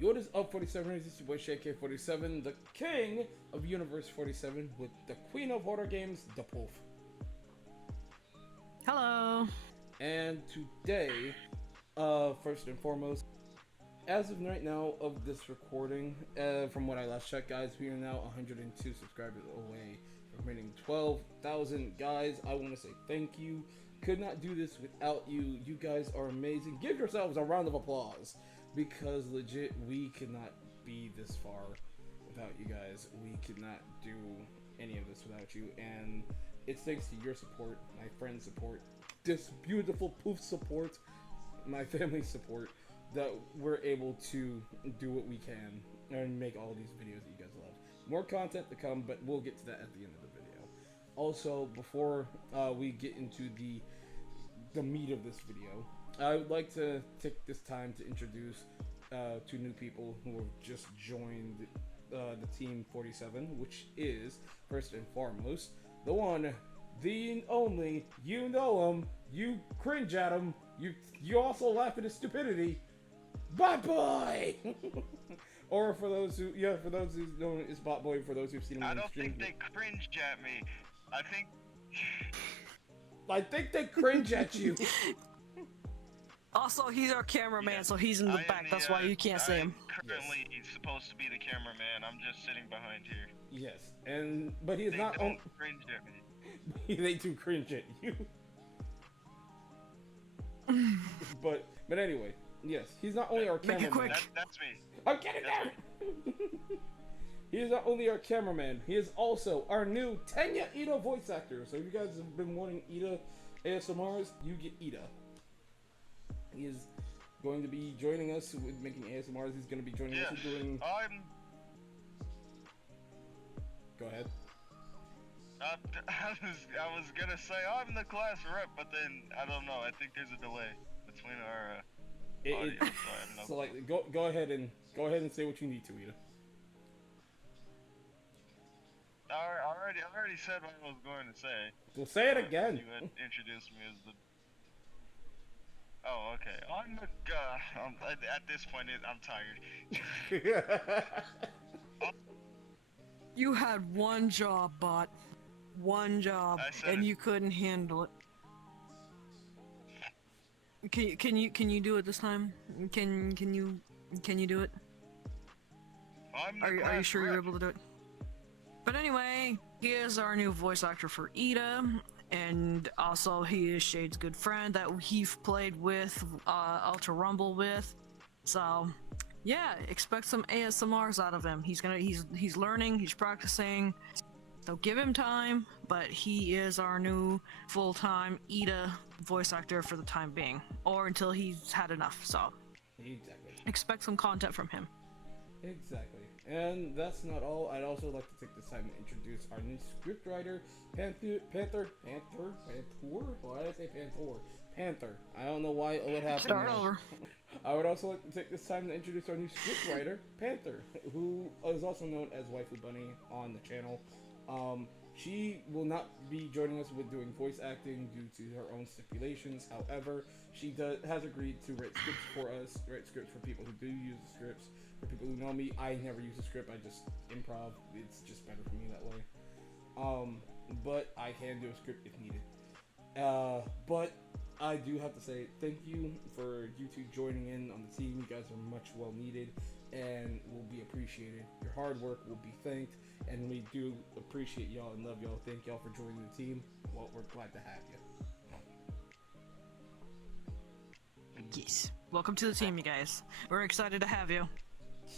What is up, 47? It's your boy ShayK47, the king of Universe 47, with the queen of horror games, the Wolf. Hello. And today, first and foremost, as of right now of this recording, from what I last checked, guys, we are now 102 subscribers away from hitting 12,000. Guys, I want to say thank you. Could not do this without you. You guys are amazing. Give yourselves a round of applause, because legit, we could not be this far without you guys. We could not do any of this without you, and it's thanks to your support, my friends' support, this beautiful Poof support, my family's support, that we're able to do what we can and make all these videos that you guys love. More content to come, but we'll get to that at the end of the video. Also, before we get into the meat of this video, I would like to take this time to introduce two new people who have just joined the Team 47, which is, first and foremost, the one, the only, you know him, you cringe at him, you also laugh at his stupidity, Bot Boy! Or for those who know him as Bot Boy, for those who've seen him I on don't stream. think they cringed at me. I think they cringe at you. Also, he's our cameraman, so he's in the back. That's why you can't see him. Currently, he's supposed to be the cameraman. I'm just sitting behind here. Yes, but he is They not. don't cringe at me. They do cringe at you. but anyway, yes, he's not only our Make it cameraman. quick. That's me. I'm getting there. He is not only our cameraman, he is also our new Tenya Ida voice actor. So if you guys have been wanting Ida ASMRs, you get Ida. He is going to be joining us with making ASMRs. He's going to be joining us with doing. Go ahead. I was gonna say I'm the class rep, but then I don't know. I think there's a delay between our audio, so I have no. So like, go ahead and say what you need to, Ida. I already said what I was going to say. Well, say it again. You had introduced me as the. Oh, okay. I'm the. At this point, I'm tired. You had one job, Bot. One job, and you couldn't handle it. Can you do it this time? Can you do it? Are you sure you're able to do it? But anyway, he is our new voice actor for Ida, and also he is Shade's good friend that he's played with Ultra Rumble with. So yeah, expect some ASMRs out of him. He's learning, he's practicing. So give him time, but he is our new full-time Ida voice actor for the time being, or until he's had enough. So Exactly. expect some content from him. Exactly. And that's not all. I'd also like to take this time to introduce our new scriptwriter, Panther. Why did I say Panther? Panther. I don't know why what happened. Start over. I would also like to take this time to introduce our new scriptwriter, Panther, who is also known as Waifu Bunny on the channel. She will not be joining us with doing voice acting due to her own stipulations. However, she has agreed to write scripts for us, write scripts for people who do use the scripts. For people who know me, I never use a script, I just improv. It's just better for me that way. But I can do a script if needed. But I do have to say thank you for you two joining in on the team. You guys are much well needed and will be appreciated. Your hard work will be thanked, and we do appreciate y'all and love y'all. Thank y'all for joining the team. Well, we're glad to have you. Yes. Welcome to the team, you guys. We're excited to have you.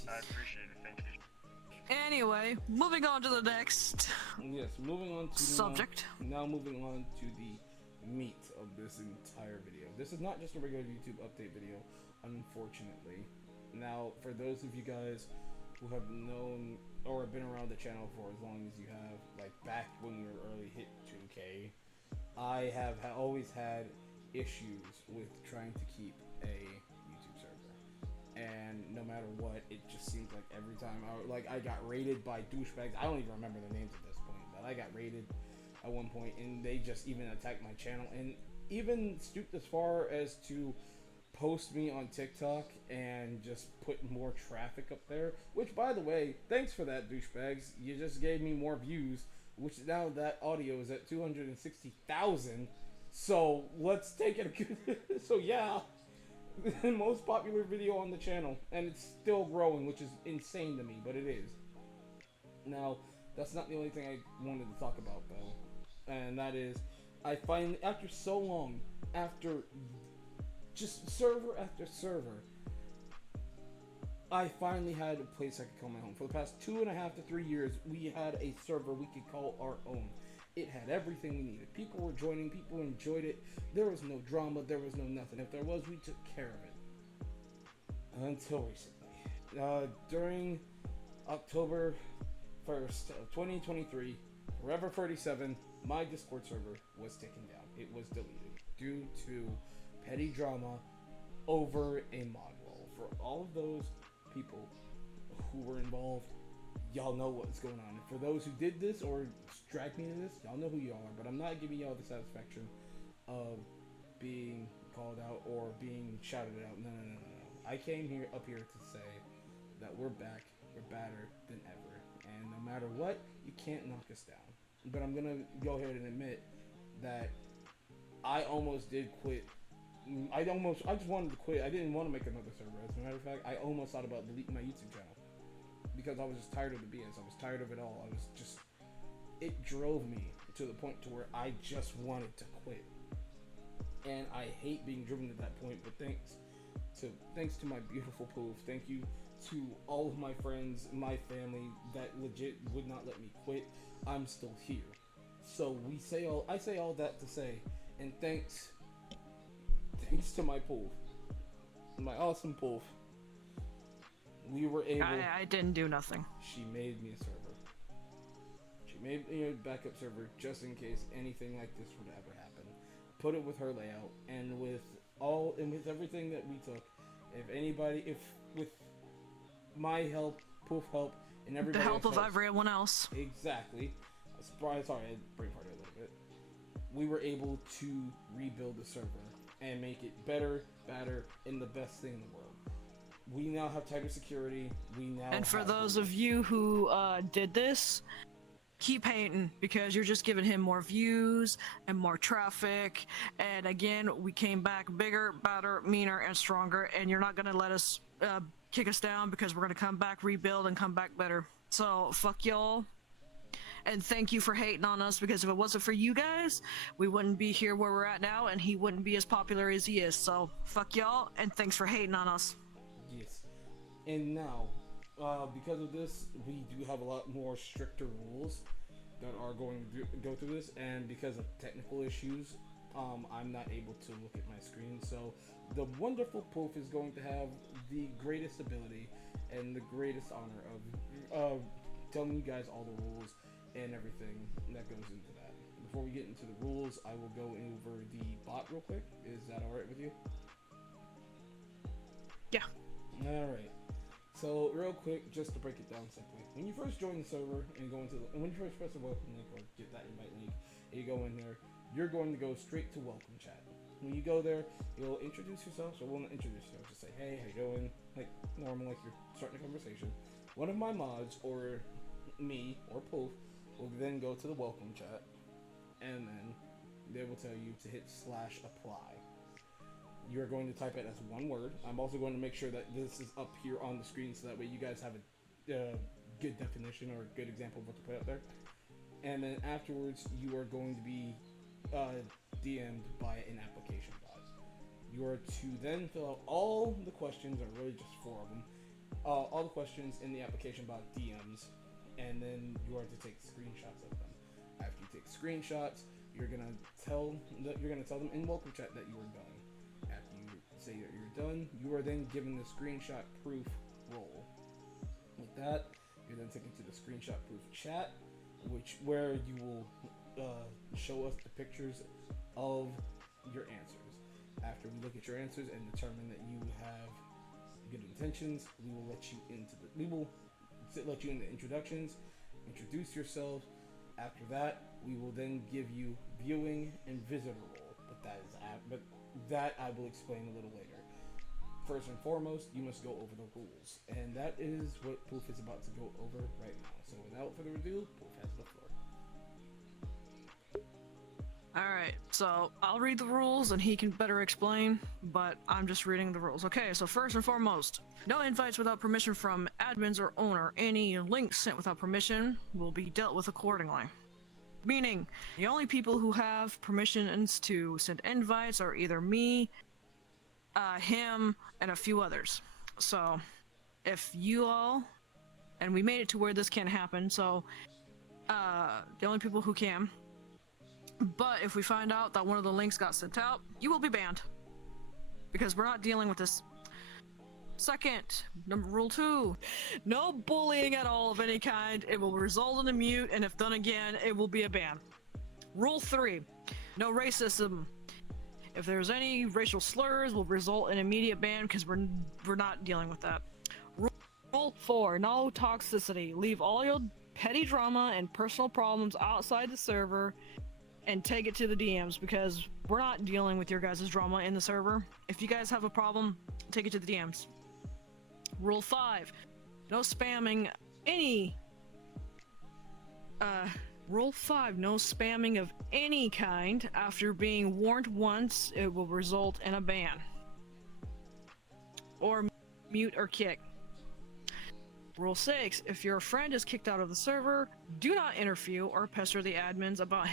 I appreciate it. Thank you. Anyway, moving on to the next Yes, moving on to subject. Now moving on to the meat of this entire video. This is not just a regular YouTube update video, unfortunately. Now, for those of you guys who have known or been around the channel for as long as you have, like back when we were early hit 2K, I have always had issues with trying to keep a YouTube server. And no matter what, it just seems like every time I got raided by douchebags. I don't even remember their names at this point, but I got raided at one point, and they just even attacked my channel and even stooped as far as to post me on TikTok and just put more traffic up there. Which, by the way, thanks for that, douchebags. You just gave me more views, which now that audio is at 260,000. So let's take it. So yeah, the most popular video on the channel, and it's still growing, which is insane to me, but it is. Now, that's not the only thing I wanted to talk about, though, and that is, I finally, after so long, after just server after server, I finally had a place I could call my home. For the past 2.5 to 3 years, we had a server we could call our own. It had everything we needed. People were joining, people enjoyed it. There was no drama, there was no nothing. If there was, we took care of it. Until recently. During October 1st of 2023, Forever 37, my Discord server was taken down. It was deleted due to petty drama over a mod role. For all of those people who were involved, y'all know what's going on. And for those who did this or dragged me to this, y'all know who y'all are. But I'm not giving y'all the satisfaction of being called out or being shouted out. No. I came up here to say that we're back, we're better than ever. And no matter what, you can't knock us down. But I'm gonna go ahead and admit that I almost did quit. I just wanted to quit. I didn't want to make another server. As a matter of fact, I almost thought about deleting my YouTube channel because I was just tired of the BS. I was tired of it all. It drove me to the point to where I just wanted to quit. And I hate being driven to that point, but thanks to my beautiful Poof, thank you to all of my friends, my family that legit would not let me quit. I'm still here. So I say all that to say, and thanks to my Poof, my awesome Poof, we were able. I didn't do nothing. She made me a server. She made me a backup server just in case anything like this would ever happen. Put it with her layout and with everything that we took. If with my help, Poof help, and everybody. The help of else, everyone else. Exactly. Sorry, I brain farted a little bit. We were able to rebuild the server and make it better, and the best thing in the world. We now have tighter security. And for those of you who did this, keep hating because you're just giving him more views and more traffic. And again, we came back bigger, better, meaner, and stronger. And you're not gonna let us kick us down because we're gonna come back, rebuild, and come back better. So fuck y'all. And thank you for hating on us, because if it wasn't for you guys, we wouldn't be here where we're at now, and he wouldn't be as popular as he is. So fuck y'all, and thanks for hating on us. Yes. And now, because of this, we do have a lot more stricter rules that are going to go through this, and because of technical issues, I'm not able to look at my screen. So the wonderful Poof is going to have the greatest ability and the greatest honor of telling you guys all the rules and everything that goes into that. Before we get into the rules, I will go over the bot real quick. Is that alright with you? Yeah. Alright. So real quick, just to break it down simply. When you first join the server and when you first press the welcome link or get that invite link, and you go in there, you're going to go straight to welcome chat. When you go there, you'll introduce yourself, so we'll not introduce yourself, just say, hey, how you doing? Like normal, like you're starting a conversation. One of my mods, or me, or Poof, will then go to the welcome chat, and then they will tell you to hit /apply. You're going to type it as one word. I'm also going to make sure that this is up here on the screen so that way you guys have a good definition or a good example of what to put out there. And then afterwards, you are going to be DM'd by an application bot. You are to then fill out all the questions, or really just 4 of them, all the questions in the application bot DMs, and then you are to take screenshots of them. After you take screenshots, you're gonna tell them in welcome chat that you are done. After you say that you're done, you are then given the screenshot proof role. With that, you're then taken to the screenshot proof chat, where you will show us the pictures of your answers. After we look at your answers and determine that you have good intentions, we will let you in the introductions, introduce yourself. After that, we will then give you viewing and visitor role, but that I will explain a little later. first and foremost, you must go over the rules. And that is what Poof is about to go over right now. So without further ado, Poof has the floor. Alright, so I'll read the rules and he can better explain, but I'm just reading the rules. Okay, so first and foremost, no invites without permission from admins or owner. Any links sent without permission will be dealt with accordingly. Meaning, the only people who have permissions to send invites are either me, him, and a few others. So, if you all, and we made it to where this can't happen, so, the only people who can. But if we find out that one of the links got sent out, you will be banned. Because we're not dealing with this. Second, rule 2, no bullying at all of any kind. It will result in a mute, and if done again, it will be a ban. Rule 3, no racism. If there's any racial slurs, will result in immediate ban because we're not dealing with that. Rule 4, no toxicity. Leave all your petty drama and personal problems outside the server and take it to the DMs because we're not dealing with your guys' drama in the server. If you guys have a problem, take it to the DMs. Rule 5, no spamming any Rule 5, no spamming of any kind. After being warned once, it will result in a ban. Or mute or kick. Rule 6, if your friend is kicked out of the server, do not interfere or pester the admins about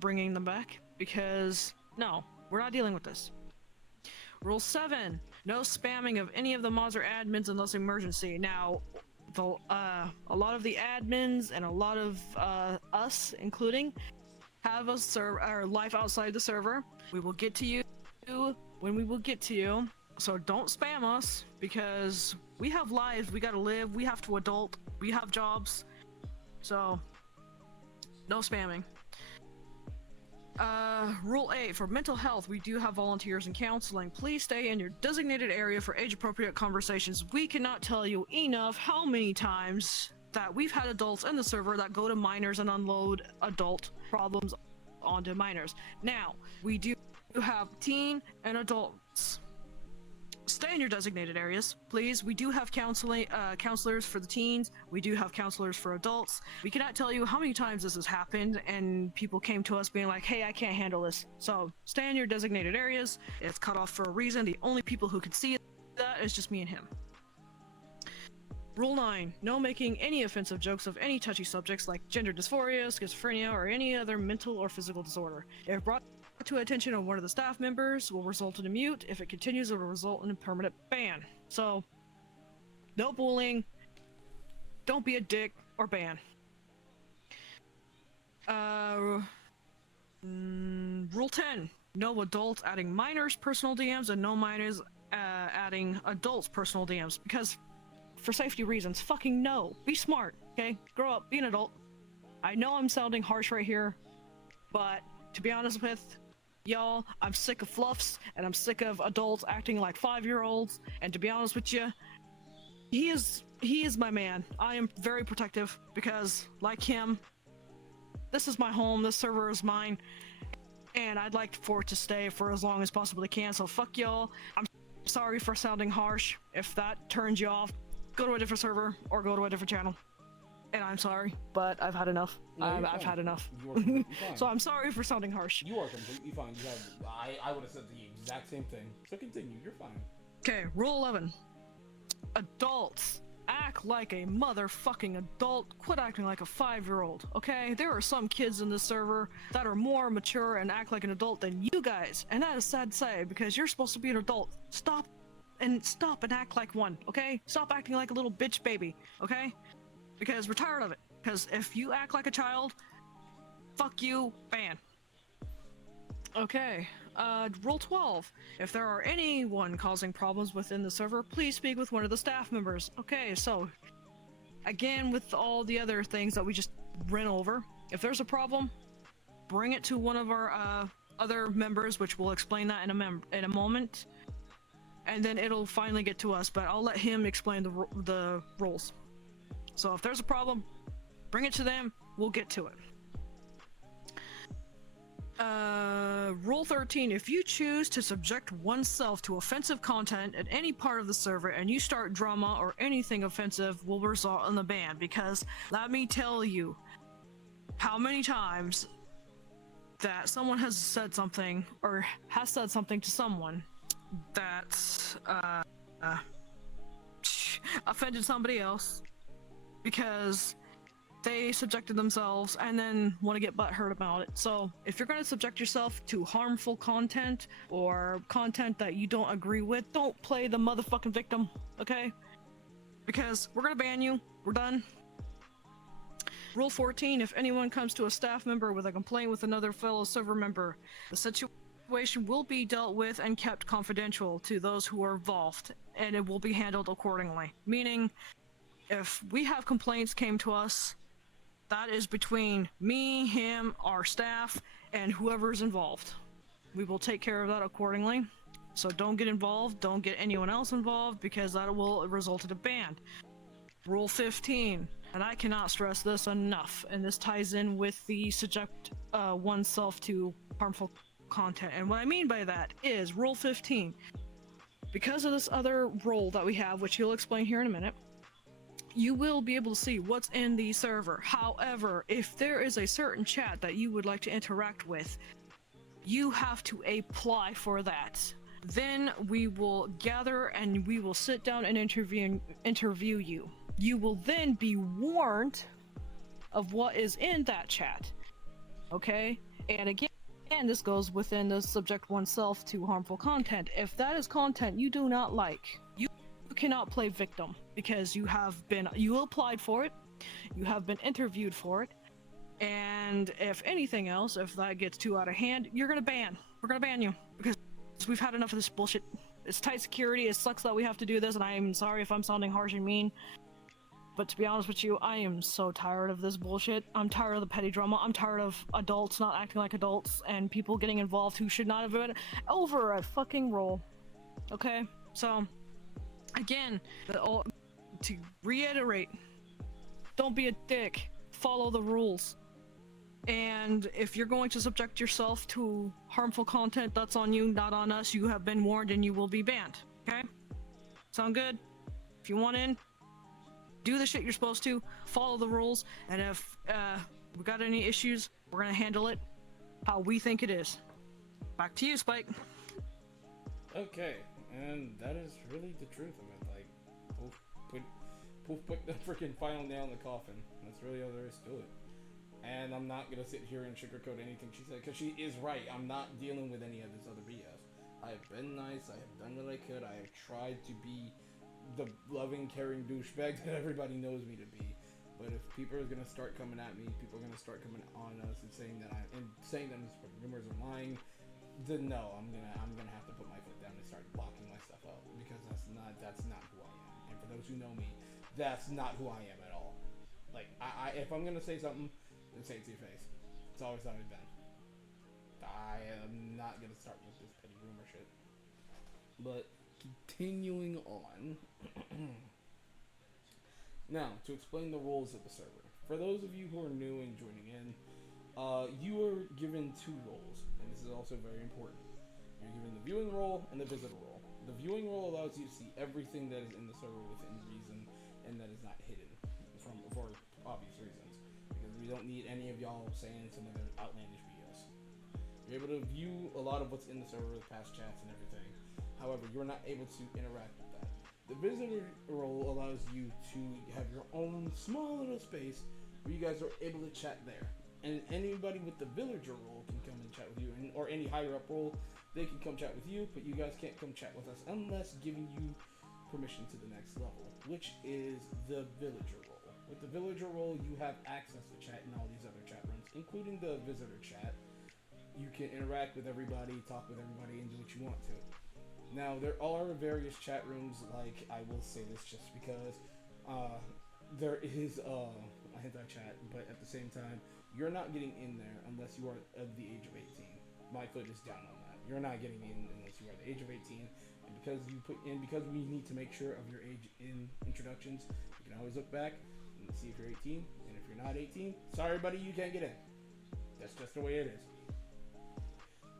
bringing them back, because no, we're not dealing with this. Rule 7, no spamming of any of the mods or admins unless emergency. Now, a lot of the admins and a lot of us, including, have a life outside the server. We will get to you when we will get to you. So don't spam us, because we have lives, we gotta live, we have to adult, we have jobs. So, no spamming. Rule 8, for mental health, we do have volunteers and counseling. Please stay in your designated area for age-appropriate conversations. We cannot tell you enough how many times that we've had adults in the server that go to minors and unload adult problems onto minors. Now, we do have teen and adults. Stay in your designated areas, please. We do have counselors for the teens. We do have counselors for adults. We cannot tell you how many times this has happened and people came to us being like, hey, I can't handle this. So stay in your designated areas. It's cut off for a reason. The only people who can see that is just me and him. Rule 9, no making any offensive jokes of any touchy subjects like gender dysphoria, schizophrenia, or any other mental or physical disorder. If brought to attention of one of the staff members, will result in a mute. If it continues, it will result in a permanent ban. So, no bullying, don't be a dick, or ban. Rule 10, no adults adding minors' personal DMs and no minors adding adults' personal DMs, because for safety reasons, fucking no. Be smart, okay? Grow up, be an adult. I know I'm sounding harsh right here, but to be honest with y'all, I'm sick of fluffs, and I'm sick of adults acting like 5-year-olds, and to be honest with you, he is my man. I am very protective, because, like him, this is my home, this server is mine, and I'd like for it to stay for as long as possibly can, so fuck y'all. I'm sorry for sounding harsh. If that turns you off, go to a different server, or go to a different channel. And I'm sorry, but I've had enough. No, I've had enough. You are completely fine. So I'm sorry for sounding harsh. You are completely fine. I would have said the exact same thing. So continue. You're fine. Okay, rule 11. Adults, act like a motherfucking adult. Quit acting like a 5-year-old, okay? There are some kids in this server that are more mature and act like an adult than you guys. And that is sad to say, because you're supposed to be an adult. Stop and act like one, okay? Stop acting like a little bitch baby, okay? Because we're tired of it. Because if you act like a child, fuck you, ban. Okay, rule 12. If there are anyone causing problems within the server, please speak with one of the staff members. Okay, so, again, with all the other things that we just ran over, if there's a problem, bring it to one of our other members, which we'll explain that in a moment. And then it'll finally get to us, but I'll let him explain the rules. So if there's a problem, bring it to them, we'll get to it. Rule 13, if you choose to subject oneself to offensive content at any part of the server and you start drama or anything offensive will result in the ban, because let me tell you how many times that someone has said something or has said something to someone that offended somebody else because they subjected themselves and then want to get butthurt about it. So if you're going to subject yourself to harmful content or content that you don't agree with, don't play the motherfucking victim, okay? Because we're going to ban you. We're done. Rule 14, if anyone comes to a staff member with a complaint with another fellow server member, the situation will be dealt with and kept confidential to those who are involved, and it will be handled accordingly. Meaning, if we have complaints came to us, that is between me, him, our staff, and whoever's involved. We will take care of that accordingly. So don't get involved, don't get anyone else involved, because that will result in a ban. Rule 15, and I cannot stress this enough, and this ties in with the subject oneself to harmful content. And what I mean by that is Rule 15. Because of this other rule that we have, which you'll explain here in a minute, you will be able to see what's in the server. However, if there is a certain chat that you would like to interact with, you have to apply for that. Then we will gather and we will sit down and interview you. You will then be warned of what is in that chat. Okay? And again, this goes within the subject oneself to harmful content. If that is content you do not like, you cannot play victim, because you applied for it, you have been interviewed for it, and if anything else, if that gets too out of hand, we're gonna ban you, because we've had enough of this bullshit. It's tight security, it sucks that we have to do this, and I'm sorry if I'm sounding harsh and mean, but to be honest with you, I am so tired of this bullshit. I'm tired of the petty drama. I'm tired of adults not acting like adults and people getting involved who should not have been over a fucking role. Okay? So, again, to reiterate, don't be a dick. Follow the rules. And if you're going to subject yourself to harmful content, that's on you, not on us. You have been warned and you will be banned. Okay? Sound good? If you want in, do the shit you're supposed to, follow the rules, and if we got any issues, we're gonna handle it how we think it is. Back to you, Spike. Okay, and that is really the truth of it. Like, Poof put the freaking final nail in the coffin. That's really all there is to it. And I'm not gonna sit here and sugarcoat anything she said, because she is right. I'm not dealing with any of this other BS. I have been nice, I have done what I could, I have tried to be the loving, caring douchebag that everybody knows me to be. But if people are gonna start coming at me, people are gonna start coming on us and saying that rumors are lying, then no, I'm gonna have to put my foot down and start blocking my stuff up, because that's not who I am. And for those who know me, that's not who I am at all. Like, I if I'm gonna say something, then say it to your face. It's always how I've been. I am not gonna start with this petty rumor shit. But continuing on. Now, to explain the rules of the server. For those of you who are new and joining in, you are given two roles, and this is also very important. You're given the viewing role and the visitor role. The viewing role allows you to see everything that is in the server within reason, and that is not hidden for obvious reasons. Because we don't need any of y'all saying some other outlandish BS. You're able to view a lot of what's in the server, past chats and everything. However, you're not able to interact with that. The visitor role allows you to have your own small little space where you guys are able to chat there. And anybody with the villager role can come and chat with you, or any higher up role, they can come chat with you, but you guys can't come chat with us unless giving you permission to the next level, which is the villager role. With the villager role, you have access to chat in all these other chat rooms, including the visitor chat. You can interact with everybody, talk with everybody, and do what you want to. Now, there are various chat rooms, like, I will say this just because there is a anti-chat, but at the same time, you're not getting in there unless you are of the age of 18. My foot is down on that. You're not getting in unless you are the age of 18, and because we need to make sure of your age in introductions, you can always look back and see if you're 18, and if you're not 18, sorry buddy, you can't get in. That's just the way it is.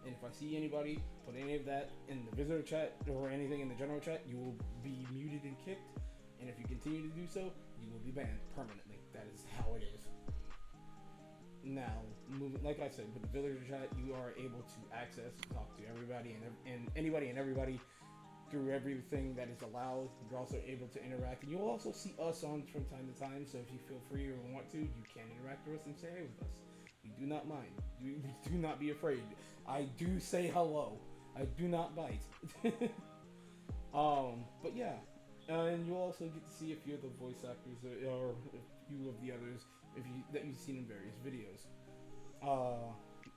And if I see anybody put any of that in the visitor chat or anything in the general chat, you will be muted and kicked. And if you continue to do so, you will be banned permanently. That is how it is. Now, like I said, with the villager chat, you are able to access, talk to everybody and anybody and everybody through everything that is allowed. You're also able to interact, and you'll also see us on from time to time. So if you feel free or want to, you can interact with us and say hey with us. We do not mind. Do not be afraid. I do say hello. I do not bite. But yeah, and you'll also get to see a few of the voice actors or a few of the others that you've seen in various videos.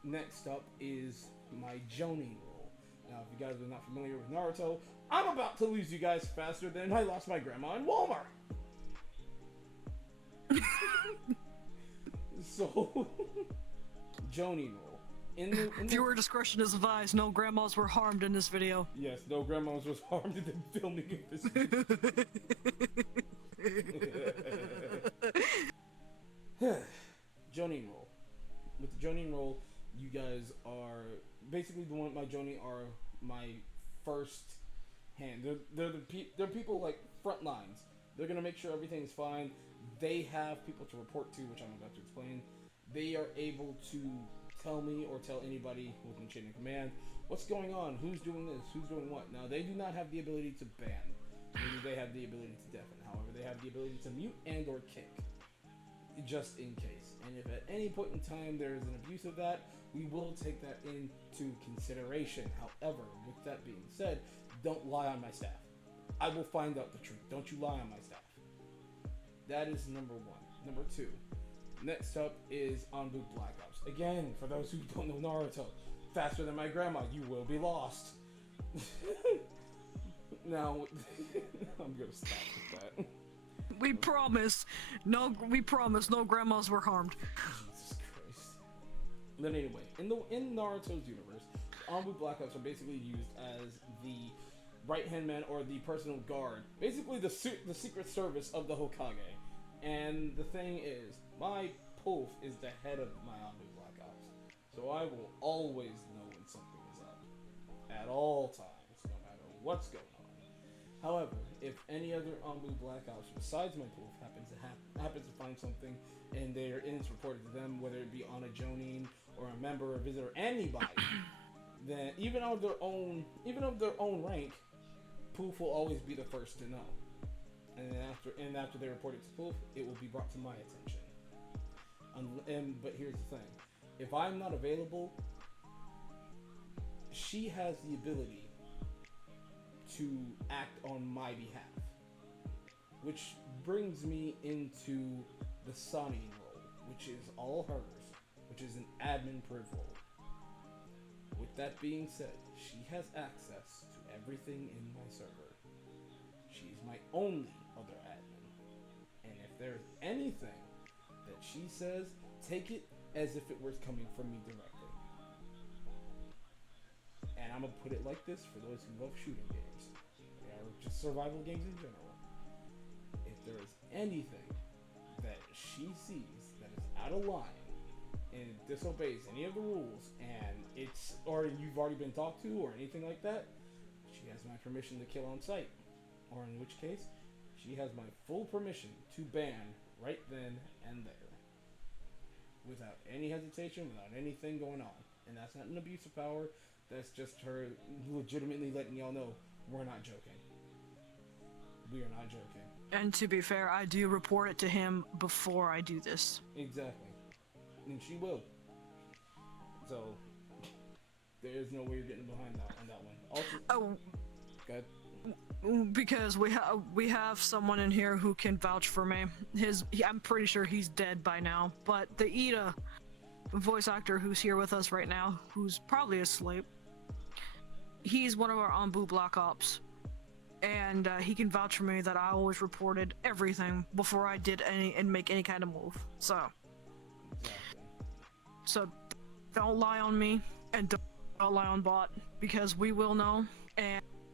Next up is my Jonin role. Now, if you guys are not familiar with Naruto, I'm about to lose you guys faster than I lost my grandma in Walmart. So, Jonin role. Viewer discretion is advised. No grandmas were harmed in this video. Yes, no grandmas was harmed in the filming of this video. Jonin role. With the Jonin role, you guys are basically my Jonin are my first hand. They're people like front lines. They're gonna make sure everything's fine. They have people to report to, which I'm about to explain. They are able to tell me or tell anybody within chain of command what's going on, who's doing this, who's doing what. Now, they do not have the ability to ban. Maybe they have the ability to deafen. However, they have the ability to mute and or kick, just in case. And if at any point in time there is an abuse of that, we will take that into consideration. However, with that being said, don't lie on my staff. I will find out the truth. Don't you lie on my staff. That is number one. Number two. Next up is Anbu Black Ops. Again, for those who don't know Naruto, faster than my grandma, you will be lost. Now, I'm gonna stop with that. We promise no grandmas were harmed. Jesus Christ. But anyway, in Naruto's universe, Anbu Black Ops are basically used as the right-hand man or the personal guard, basically the secret service of the Hokage. And the thing is, my Pulf is the head of my Anbu Black Ops, so I will always know when something is up, at all times, no matter what's going on. However, if any other Anbu Black Ops besides my Pulf happens to find something and it's reported to them, whether it be on a Jonin or a member or visitor, anybody, then even of their own rank, Pulf will always be the first to know. And after they report it to Pulf, it will be brought to my attention. But here's the thing: if I'm not available, she has the ability to act on my behalf, which brings me into the Sanin role, which is all hers, which is an admin priv role. With that being said, she has access to everything in my server. She's my only other admin, and if there's anything that she says, take it as if it was coming from me directly. And I'm gonna put it like this for those who love shooting games, or just survival games in general. If there is anything that she sees that is out of line and disobeys any of the rules, and or you've already been talked to or anything like that, she has my permission to kill on sight. Or in which case, she has my full permission to ban right then and there. Without any hesitation, without anything going on. And that's not an abuse of power, that's just her legitimately letting y'all know we're not joking. We are not joking. And to be fair, I do report it to him before I do this. Exactly. And she will. So, there is no way you're getting behind that on that one. Also, go ahead. Because we have someone in here who can vouch for me. I'm pretty sure he's dead by now. But the Ida voice actor who's here with us right now, who's probably asleep, he's one of our Anbu Black Ops, and he can vouch for me that I always reported everything before I did make any kind of move. So don't lie on me and don't lie on Bot, because we will know,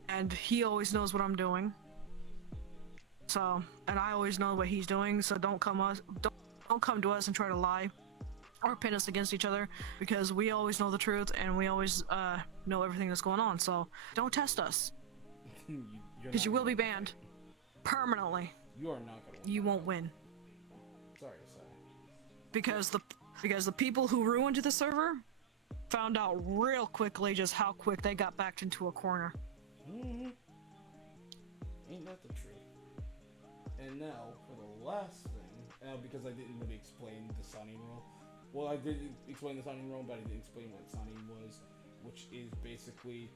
and he always knows what I'm doing. So, and I always know what he's doing. So don't come to us and try to lie. or pin us against each other, because we always know the truth and we always know everything that's going on. So don't test us, because you will be banned permanently. You are not gonna win. You won't win. Sorry to say. Because the people who ruined the server found out real quickly just how quick they got backed into a corner. Mm-hmm. Ain't that the truth? And now for the last thing, because I didn't really explain the signing role. Well, I did explain the signing role, but I didn't explain what signing was, which is basically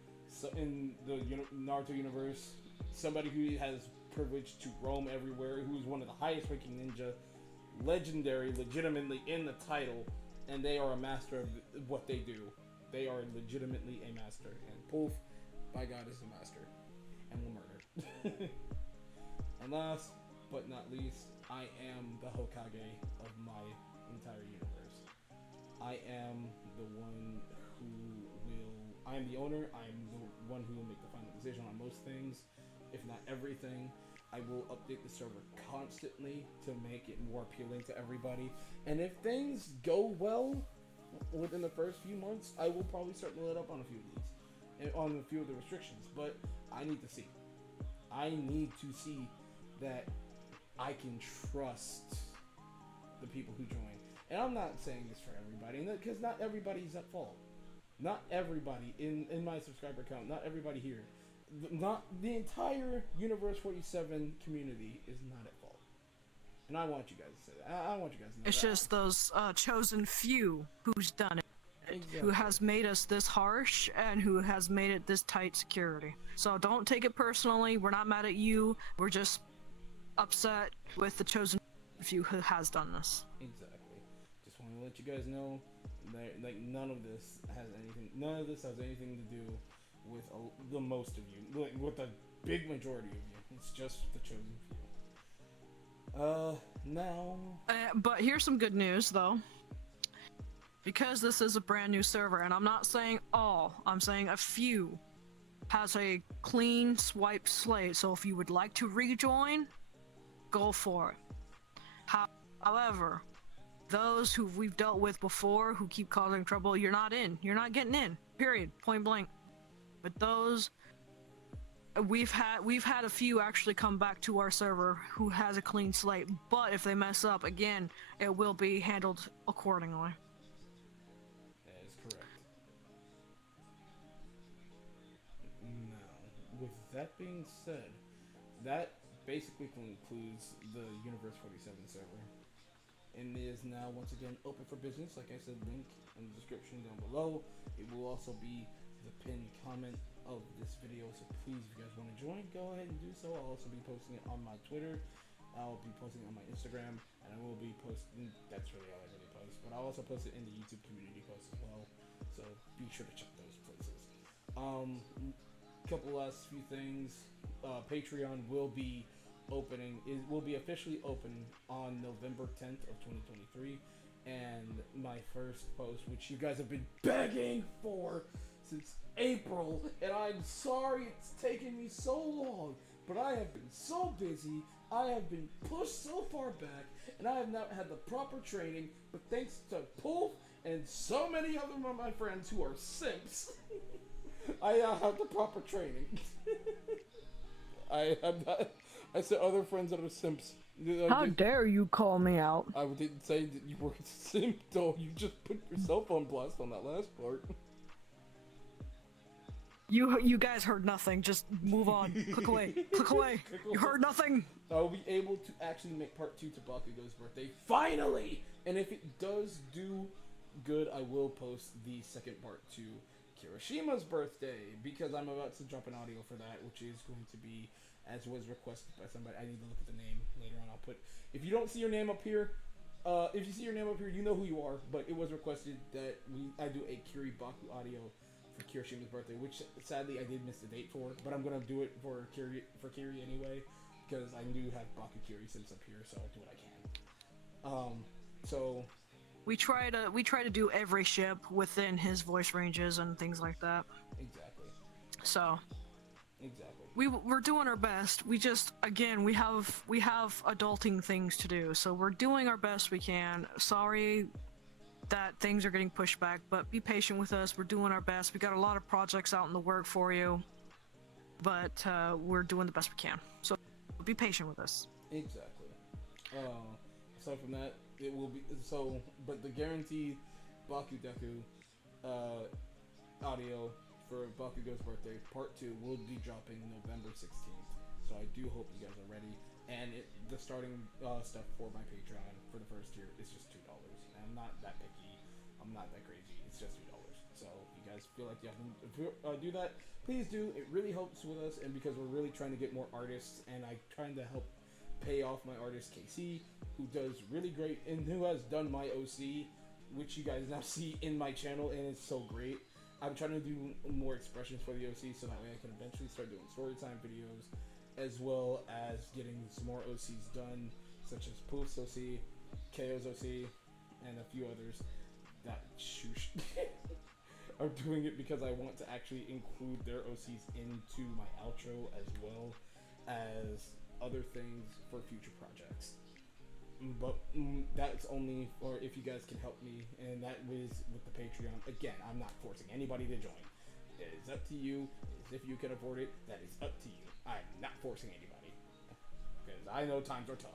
in the Naruto universe, somebody who has privilege to roam everywhere, who is one of the highest ranking ninja, legendary, legitimately in the title, and they are a master of what they do. They are legitimately a master, and Poof, by God, is the master, and will murder. And last but not least, I am the Hokage of my entire universe. I am the one who will. I am the owner. I am the one who will make the final decision on most things, if not everything. I will update the server constantly to make it more appealing to everybody. And if things go well within the first few months, I will probably start to let up on a few of these, and on a few of the restrictions. But I need to see. I need to see that I can trust the people who join. And I'm not saying this for everybody, because not everybody's at fault. Not everybody in my subscriber count, not everybody here. Not the entire Universe 47 community is not at fault. And I want you guys to say that. I want you guys to know It's that. just those chosen few who's done it. Exactly. Who has made us this harsh and who has made it this tight security. So don't take it personally. We're not mad at you. We're just upset with the chosen few who has done this. Exactly. Just want to let you guys know that none of this has anything to do with the most of you, with the big majority of you. It's just the chosen few. Now. But here's some good news though. Because this is a brand new server, and I'm not saying all, I'm saying a few, has a clean swipe slate. So if you would like to rejoin, go for it. However, those who we've dealt with before who keep causing trouble, you're not in. You're not getting in. Period. Point blank. But those we've had a few actually come back to our server who has a clean slate. But if they mess up again, it will be handled accordingly. That is correct. Now, with that being said, that basically concludes the Universe 47 server. And it is now once again open for business. Like I said, link in the description down below. It will also be the pinned comment of this video. So please, if you guys want to join, go ahead and do so. I'll also be posting it on my Twitter. I'll be posting it on my Instagram, and I will be posting. That's really all I really post. But I'll also post it in the YouTube community post as well. So be sure to check those places. Couple last few things. Patreon will be opening. It will be officially open on November 10th of 2023, and my first post, which you guys have been begging for since April, and I'm sorry it's taken me so long, but I have been so busy, I have been pushed so far back, and I have not had the proper training, but thanks to Poof and so many other of my friends who are simps, I now have the proper training. I said other friends that are simps. How dare you call me out? I didn't say that you were a simp, though. You just put yourself on blast on that last part. You guys heard nothing. Just move on. Click away. Click away. You heard nothing. I'll be able to actually make part 2 to Bakugo's birthday. Finally! And if it does do good, I will post the second part to Kirishima's birthday, because I'm about to drop an audio for that, which is going to be, as was requested by somebody. I need to look at the name later on. I'll put, if you don't see your name up here, if you see your name up here, you know who you are, but it was requested that I do a Kiri Baku audio for Kirishima's birthday, which sadly I did miss the date for, but I'm gonna do it for Kiri anyway, because I do have Baku Kiri Sims up here, so I'll do what I can. So we try to do every ship within his voice ranges and things like that. Exactly. So Exactly. we're doing our best. We just, again, we have adulting things to do, so we're doing our best we can. Sorry that things are getting pushed back, but be patient with us. We're doing our best. We got a lot of projects out in the work for you, but we're doing the best we can. So be patient with us. Exactly. Aside from that, it will be so. But the guaranteed Bakudeku audio for Bakugo's birthday, part 2, will be dropping November 16th. So I do hope you guys are ready. And the starting stuff for my Patreon for the first year is just $2. And I'm not that picky. I'm not that crazy. It's just $2. So if you guys feel like you have to do that, please do. It really helps with us, and because we're really trying to get more artists, and I'm trying to help pay off my artist KC, who does really great and who has done my OC, which you guys now see in my channel, and it's so great. I'm trying to do more expressions for the OC so that way I can eventually start doing storytime videos, as well as getting some more OCs done, such as Poof's OC, KO's OC, and a few others that are doing it because I want to actually include their OCs into my outro, as well as other things for future projects. But that's only for if you guys can help me, and that is with the Patreon. Again, I'm not forcing anybody to join. It is up to you. If you can afford it, that is up to you. I'm not forcing anybody, because I know times are tough.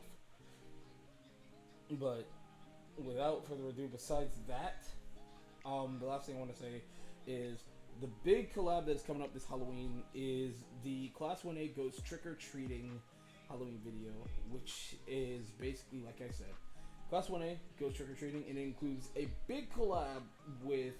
But without further ado, besides that, the last thing I want to say is the big collab that's coming up this Halloween is the Class 1A Goes Trick-or-Treating Halloween video, which is basically, like I said, Class 1A Goes Trick-or-Treating, and it includes a big collab with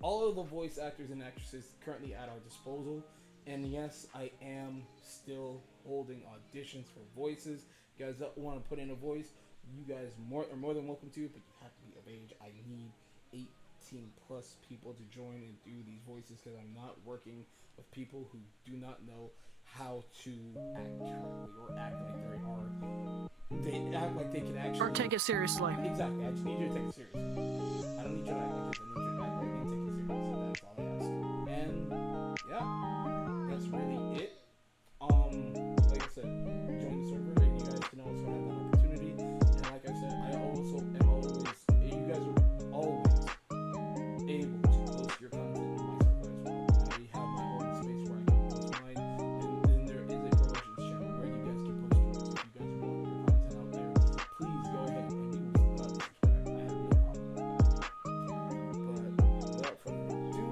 all of the voice actors and actresses currently at our disposal. And yes, I am still holding auditions for voices. You guys that want to put in a voice, you guys are more than welcome to, but you have to be of age. I need 18 plus people to join and do these voices, because I'm not working with people who do not know how to act correctly or act like they act like they can actually, Or take it seriously. Exactly. I just need you to take it seriously. I don't need you to act like this. I need you to act like me and take it seriously. That's all I ask. And yeah, that's really it. Like I said, join the server, and you guys can also have that opportunity. And like I said, I also am always, you guys are always able to post your content in my server as well. I have my own space where I can post mine, and then there is a promotions channel where you guys can post yours. If you guys want your content out there, please go ahead and we will gladly subscribe. I have no problem with that. But without further ado,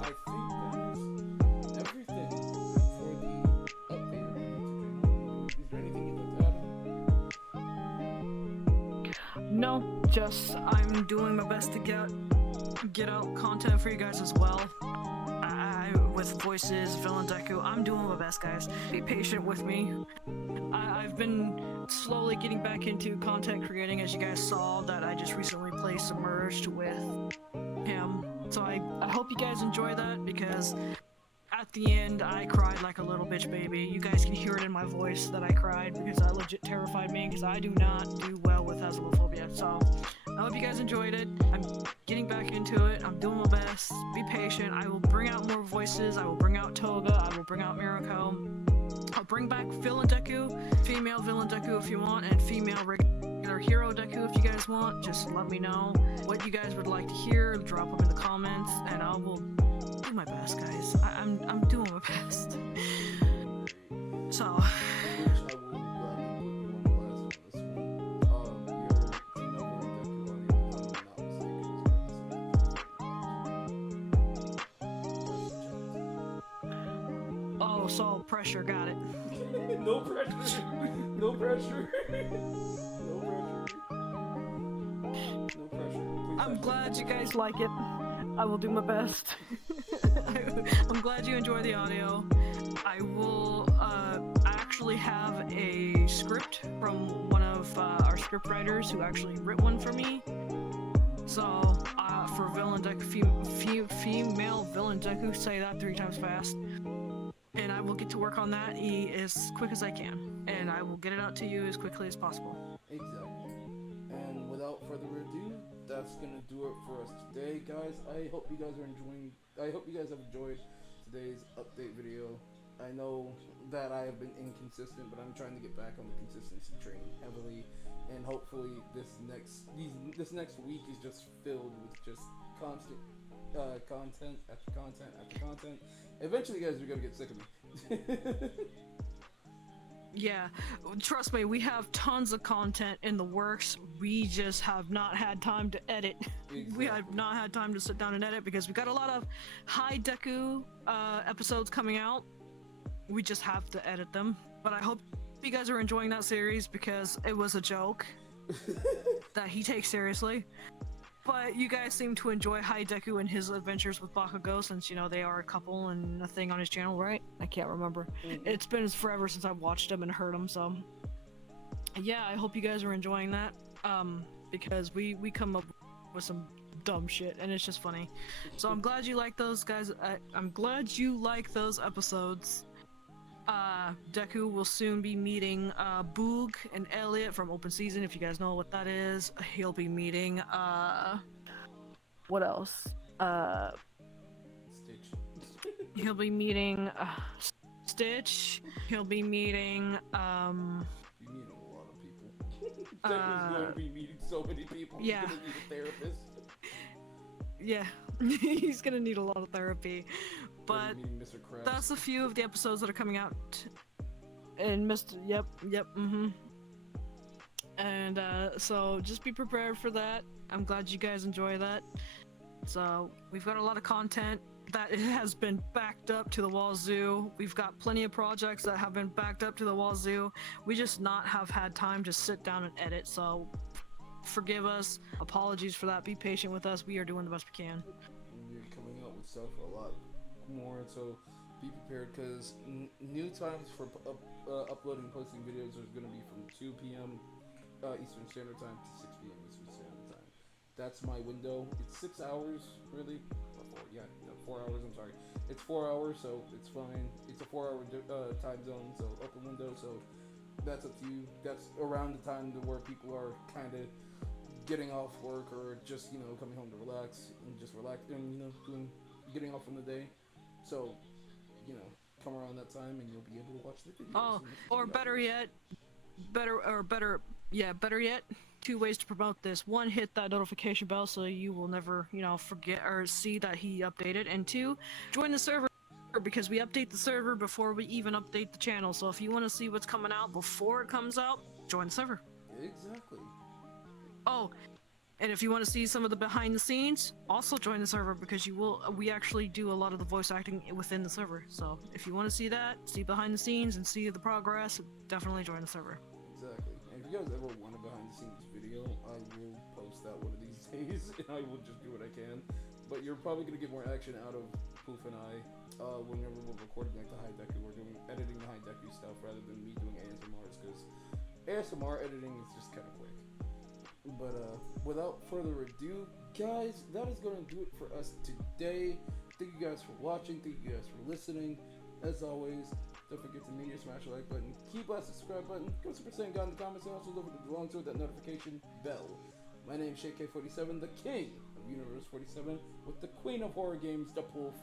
I think that is everything for the update. Is there anything you'd like to add on? No, just I'm doing my best to get out content for you guys as well. With voices, Villain Deku, I'm doing my best, guys. Be patient with me. I've been slowly getting back into content creating, as you guys saw that I just recently played Submerged with him. So I hope you guys enjoy that, because at the end I cried like a little bitch baby. You guys can hear it in my voice that I cried, because that legit terrified me, because I do not do well with Asalophobia. So I hope you guys enjoyed it. I'm getting back into it. I'm doing my best. Be patient. I will bring out more voices. I will bring out Toga. I will bring out Mirako. I'll bring back Villain Deku, female Villain Deku if you want, and female regular Hero Deku if you guys want. Just let me know what you guys would like to hear. Drop them in the comments, and I will do my best, guys. I'm doing my best. So. Oh, so pressure, got it. No pressure. No pressure. No pressure. No pressure. I'm glad you guys like it. I will do my best. I'm glad you enjoy the audio. I will actually have a script from one of our script writers who actually wrote one for me. So, for Villain Deku, female Villain Deku, say that 3 times fast. And I will get to work on that as quick as I can. And I will get it out to you as quickly as possible. Exactly. And without further ado, that's gonna do it for us today, guys. I hope you guys have enjoyed today's update video I know that I have been inconsistent, but I'm trying to get back on the consistency train heavily, and hopefully this next week is just filled with just constant content after content after content. Eventually, you guys are gonna get sick of me. Yeah, trust me, we have tons of content in the works. We just have not had time to edit. We have Exactly. not had time to sit down and edit because we got a lot of high deku episodes coming out. We just have to edit them. But I hope you guys are enjoying that series because it was a joke that he takes seriously. But you guys seem to enjoy High Deku and his adventures with Bakugo since, you know, they are a couple and a thing on his channel, right? I can't remember. It's been forever since I've watched him and heard him, so... Yeah, I hope you guys are enjoying that. Because we come up with some dumb shit, and it's just funny. So I'm glad you like those guys. I'm glad you like those episodes. Deku will soon be meeting Boog and Elliot from Open Season. If you guys know what that is, he'll be meeting what else? Stitch. He'll be meeting Stitch. He'll be meeting You're meeting a lot of people. Deku's going to be meeting so many people. yeah. He's gonna need a therapist. Yeah, he's gonna need a lot of therapy. But Meeting Mr. Krabs. that's a few of the episodes that are coming out. And yep, And so just be prepared for that. I'm glad you guys enjoy that. So we've got a lot of content that has been backed up to the wazoo. We've got plenty of projects that have been backed up to the wazoo. We just not have had time to sit down and edit. So forgive us. Apologies for that. Be patient with us. We are doing the best we can. We're coming out with stuff a lot more, so be prepared because new times for uploading and posting videos is going to be from 2 p.m. Eastern Standard Time to 6 p.m. Eastern Standard Time. That's my window. It's 6 hours, really. Or 4 hours. I'm sorry. It's 4 hours, so it's fine. It's a 4-hour time zone, so open window. So that's up to you. That's around the time to where people are kind of getting off work or just coming home to relax and just relax and getting off from the day. So come around that time and you'll be able to watch the videos. Oh, or better yet, better yet, 2 ways to promote this. 1, hit that notification bell so you will never, forget or see that he updated. And 2, join the server because we update the server before we even update the channel. So if you want to see what's coming out before it comes out, join the server. Exactly. Oh, and if you want to see some of the behind the scenes, also join the server because we actually do a lot of the voice acting within the server. So if you want to see that, see behind the scenes and see the progress, definitely join the server. Exactly. And if you guys ever want a behind the scenes video, I will post that one of these days and I will just do what I can. But you're probably going to get more action out of Poof and I whenever we're recording like the High Deku. We're editing the High Deku stuff rather than me doing ASMRs because ASMR editing is just kind of quick. But without further ado, guys, that is going to do it for us today. Thank you guys for watching. Thank you guys for listening. As always, don't forget to smash the like button, key blast the subscribe button, go Super Saiyan God in the comments, and also don't forget to belong to that notification bell. My name is ShakeK47, the king of Universe 47, with the queen of horror games, the Poof.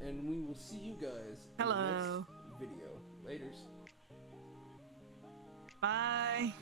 And we will see you guys in the next video. Laters. Bye.